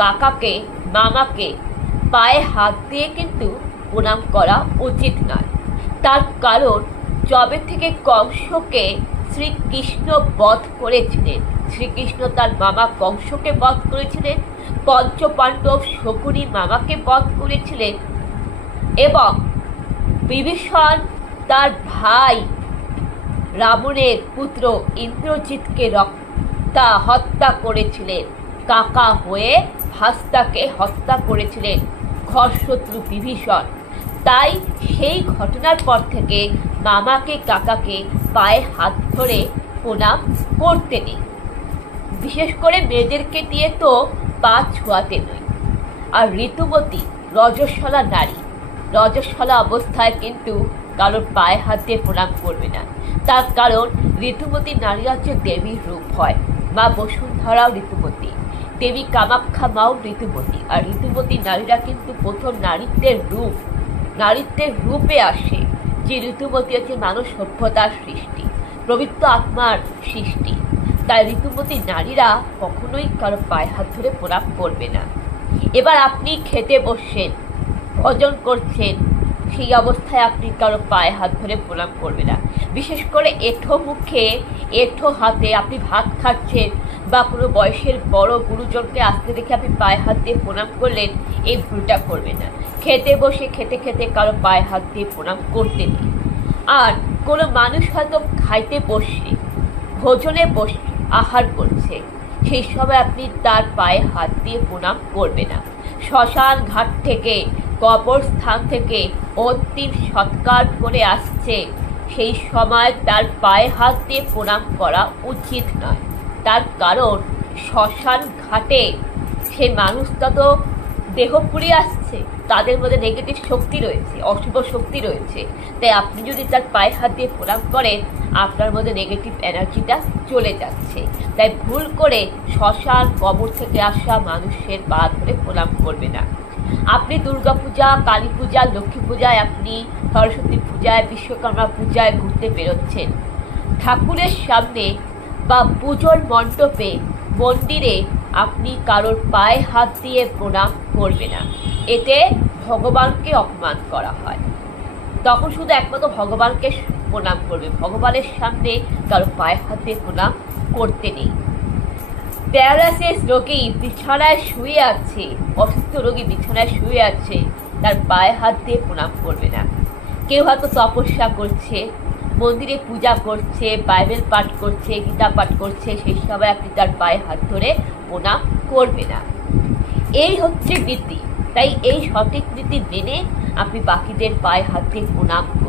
কাকাকে, মামাকে পায়ে হাত দিয়ে কিন্তু প্রণাম করা উচিত নয়। তার কারণ যবে থেকে কংসকে শ্রীকৃষ্ণ বধ করেছিলেন, শ্রীকৃষ্ণ তার মামা কংসকে বধ করেছিলেন, পঞ্চপাণ্ডব শকুনি মামাকে বধ করেছিলেন এবং বিভীষণ তার ভাই রাবণের পুত্র ইন্দ্রজিৎকে হত্যা করেছিলেন, কাকা হয়ে ভাস্তাকে হত্যা করেছিলেন ঘরশত্রু বিভীষণ। তাই সেই ঘটনার পর থেকে মামাকে কাকাকে পায়ে হাত ধরে প্রণাম করতে নেই। বিশেষ করে মেয়েদেরকে দিয়ে তো পা ছোঁয়াতে নয়। আর ঋতুবতী রজস্বলা নারী, রজস্বলা অবস্থায় কিন্তু কারোর পায়ে হাত দিয়ে প্রণাম করবে না। তার কারণ ঋতুবতী নারীরা হচ্ছে দেবীর রূপ হয়। মা বসুন্ধরাও ঋতুবতী, দেবী কামাখ্যা মাও ঋতুবতী। আর ঋতুবতী নারীরা কিন্তু প্রথম নারীত্বের রূপে আসে। যে ঋতুবতী হচ্ছে মানব সভ্যতার সৃষ্টি, পবিত্র আত্মার সৃষ্টি। তাই ঋতুবতী নারীরা কখনোই কারো পায়ে হাত ধরে প্রণাম করবে না। এবার আপনি খেতে বসছেন, ভোজন করছেন, সেই অবস্থায় আপনি কারো পায়ে হাত ধরে প্রণাম করবে না। বিশেষ করে এঁঠো মুখে এঁঠো হাতে আপনি ভাত খাচ্ছেন বা কোনো বয়সের বড় গুরুজনকে আসতে দেখে আপনি পায়ে হাত দিয়ে প্রণাম করলেন, এই ভুলটা করবে না। খেতে বসে খেতে খেতে কারো পায়ে হাত দিয়ে প্রণাম করতে নেই। আর কোনো মানুষ হয়তো খাইতে বসে, ভোজনে বসে আহার করছে, সেই সময় আপনি তার পায়ে হাত দিয়ে প্রণাম করবে না। শ্মশান ঘাট থেকে, কবরস্থান থেকে অন্তিম সৎকার করে আসছে, সেই সময় তার পায়ে হাত দিয়ে প্রণাম করা উচিত নয়। তার কারণ শ্মশান ঘাটে সেই মানুষটা তো দেহ পুড়িয়ে আসছে, তাদের মধ্যে নেগেটিভ শক্তি রয়েছে, অশুভ শক্তি রয়েছে। তাই আপনি যদি তার পায়ে হাত দিয়ে প্রণাম করেন, আপনার মধ্যে নেগেটিভ এনার্জিটা চলে যাচ্ছে। তাই ভুল করে শ্মশান কবর থেকে আসা মানুষের পা ধরে প্রণাম করবে না। আপনি দুর্গা পূজা, কালী পূজা, লক্ষ্মী পূজায়, আপনি সরস্বতী পূজায়, বিশ্বকর্মা পূজায় ঘুরতে বেরোচ্ছেন, ঠাকুরের সামনে বা পুজোর মণ্ডপে, মন্দিরে আপনি কারোর পায়ে হাত দিয়ে প্রণাম করবে না। এতে ভগবানকে অপমান করা হয়। তখন শুধু একমাত্র ভগবানকে প্রণাম করবে, ভগবানের সামনে কারো পায়ে হাত দিয়ে প্রণাম করতে নেই। প্যারালাইসিস রোগী বিছানায় শুয়ে আছে, অসুস্থ রোগী বিছানায় শুয়ে আছে, তার পায়ে হাত দিয়ে প্রণাম করবে না। কেউ হয়তো তপস্যা করছে, মন্দিরে পূজা করছে, বাইবেল পাঠ করছে, গীতা পাঠ করছে, সেই সময় আপনি তার পায়ে হাত ধরে প্রণাম করবে না। এই হচ্ছে নীতি। তাই এই সঠিক নীতি মেনে আপনি বাকিদের পায়ে হাত দিয়ে প্রণাম করুন।